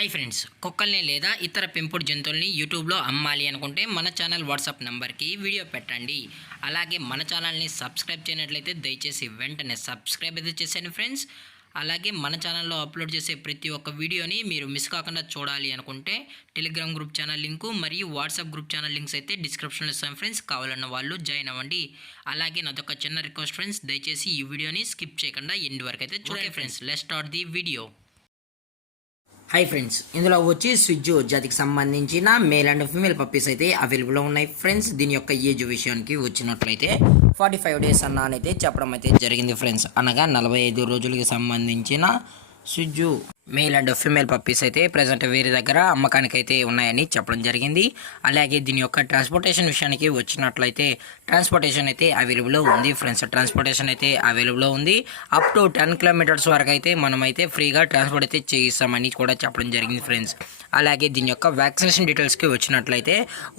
Hi friends, కుక్కల్ని లేదా ఇతర పెంపుడు జంతువుల్ని యూట్యూబ్లో అమ్మాలి అనుకుంటే మన ఛానల్ వాట్సాప్ నెంబర్కి వీడియో పెట్టండి. అలాగే మన ఛానల్ని సబ్స్క్రైబ్ చేయనట్లయితే దయచేసి వెంటనే సబ్స్క్రైబ్ అయితే చేసేయండి ఫ్రెండ్స్. అలాగే మన ఛానల్లో అప్లోడ్ చేసే ప్రతి ఒక్క వీడియోని మీరు మిస్ కాకుండా చూడాలి అనుకుంటే టెలిగ్రామ్ గ్రూప్ ఛానల్ లింకు మరియు వాట్సాప్ గ్రూప్ ఛానల్ లింక్స్ అయితే డిస్క్రిప్షన్లో ఇస్తాం ఫ్రెండ్స్. కావాలన్న వాళ్ళు జాయిన్ అవ్వండి. అలాగే నాదొక చిన్న రిక్వెస్ట్ ఫ్రెండ్స్, దయచేసి ఈ వీడియోని స్కిప్ చేయకుండా ఎండ్ వరకు అయితే చూడండి friends. Let's start the video. Hi friends, ఇందులో వచ్చి స్విజ్జు జాతికి సంబంధించిన మేల్ అండ్ ఫీమేల్ పప్పీస్ అయితే అవైలబుల్లో ఉన్నాయి ఫ్రెండ్స్. దీని యొక్క ఏజ్ విషయానికి వచ్చినట్లయితే 45 డేస్ అన్నైతే చెప్పడం అయితే జరిగింది ఫ్రెండ్స్. అనగా 45 రోజులకి సంబంధించిన స్విజ్జు మేల్ అండ్ ఫీమేల్ పప్పీస్ అయితే ప్రజెంట్ వేరే దగ్గర అమ్మకానికి అయితే ఉన్నాయని చెప్పడం జరిగింది. అలాగే దీని యొక్క ట్రాన్స్పోర్టేషన్ విషయానికి వచ్చినట్లయితే ట్రాన్స్పోర్టేషన్ అయితే అవైలబుల్లో ఉంది ఫ్రెండ్స్. ట్రాన్స్పోర్టేషన్ అయితే అవైలబుల్లో ఉంది. అప్ టు 10 కిలోమీటర్స్ వరకు అయితే మనమైతే ఫ్రీగా ట్రాన్స్పోర్ట్ అయితే చేయిస్తామని కూడా చెప్పడం జరిగింది ఫ్రెండ్స్. అలాగే దీని యొక్క వ్యాక్సినేషన్ డీటెయిల్స్కి వచ్చినట్లయితే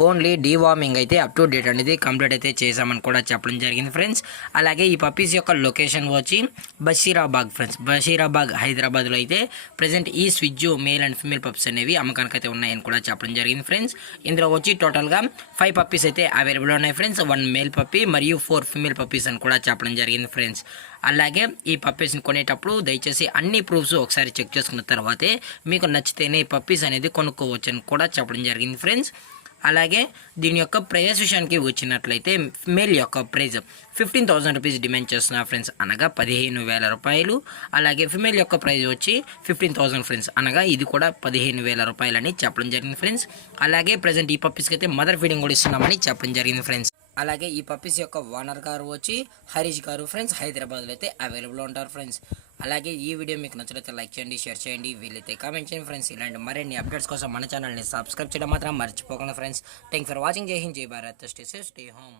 ఓన్లీ డీవార్మింగ్ అయితే అప్ టు డేట్ అనేది కంప్లీట్ అయితే చేసామని కూడా చెప్పడం జరిగింది ఫ్రెండ్స్. అలాగే ఈ పప్పీస్ యొక్క లొకేషన్ వచ్చి బషీరాబాగ్ ఫ్రెండ్స్. బషీరాబాగ్ హైదరాబాద్లో అయితే ప్రజెంట్ ఈ స్విజ్జు మేల్ అండ్ ఫీమేల్ పప్పీస్ అనేవి అమ్మకానికి అయితే ఉన్నాయని కూడా చెప్పడం జరిగింది ఫ్రెండ్స్. ఇందులో వచ్చి టోటల్గా 5 పప్పీస్ అయితే అవైలబుల్ ఉన్నాయి ఫ్రెండ్స్. 1 మేల్ పప్పీ మరియు 4 ఫీమేల్ పప్పీస్ అని కూడా చెప్పడం జరిగింది ఫ్రెండ్స్. అలాగే ఈ పప్పీస్ని కొనేటప్పుడు దయచేసి అన్ని ప్రూఫ్స్ ఒకసారి చెక్ చేసుకున్న తర్వాతే మీకు నచ్చితేనే పప్పీస్ అనేది కొనుక్కోవచ్చు అని కూడా చెప్పడం జరిగింది ఫ్రెండ్స్. అలాగే దీని యొక్క ప్రైస్ విషయానికి వచ్చినట్లయితే మేల్ యొక్క ప్రైజ్ 15,000 రూపీస్ డిమాండ్ చేస్తున్నారు ఫ్రెండ్స్, అనగా 15,000 రూపాయలు. అలాగే ఫిమేల్ యొక్క ప్రైజ్ వచ్చి 15,000 ఫ్రెండ్స్, అనగా ఇది కూడా 15,000 రూపాయలని చెప్పడం జరిగింది ఫ్రెండ్స్. అలాగే ప్రజెంట్ ఈ పప్పీస్కి అయితే మదర్ ఫీడింగ్ కూడా ఇస్తున్నామని చెప్పడం జరిగింది ఫ్రెండ్స్. అలాగే ఈ పప్పీస్ యొక్క ఓనర్ గారు వచ్చి హరీష్ గారు ఫ్రెండ్స్, హైదరాబాద్లో అయితే అవైలబుల్లో ఉంటారు ఫ్రెండ్స్. అలాగే ఈ వీడియో మీకు నచ్చినట్లయితే లైక్ చేయండి, షేర్ చేయండి, వీలైతే కామెంట్ చేయండి ఫ్రెండ్స్. ఇలాంటి మరిన్ని అప్డేట్స్ కోసం మన ఛానల్ని సబ్స్క్రైబ్ చేయడం మాత్రం మర్చిపోకండి ఫ్రెండ్స్. Thank for watching. జై హింద్, జై Bharat, stay safe, stay home.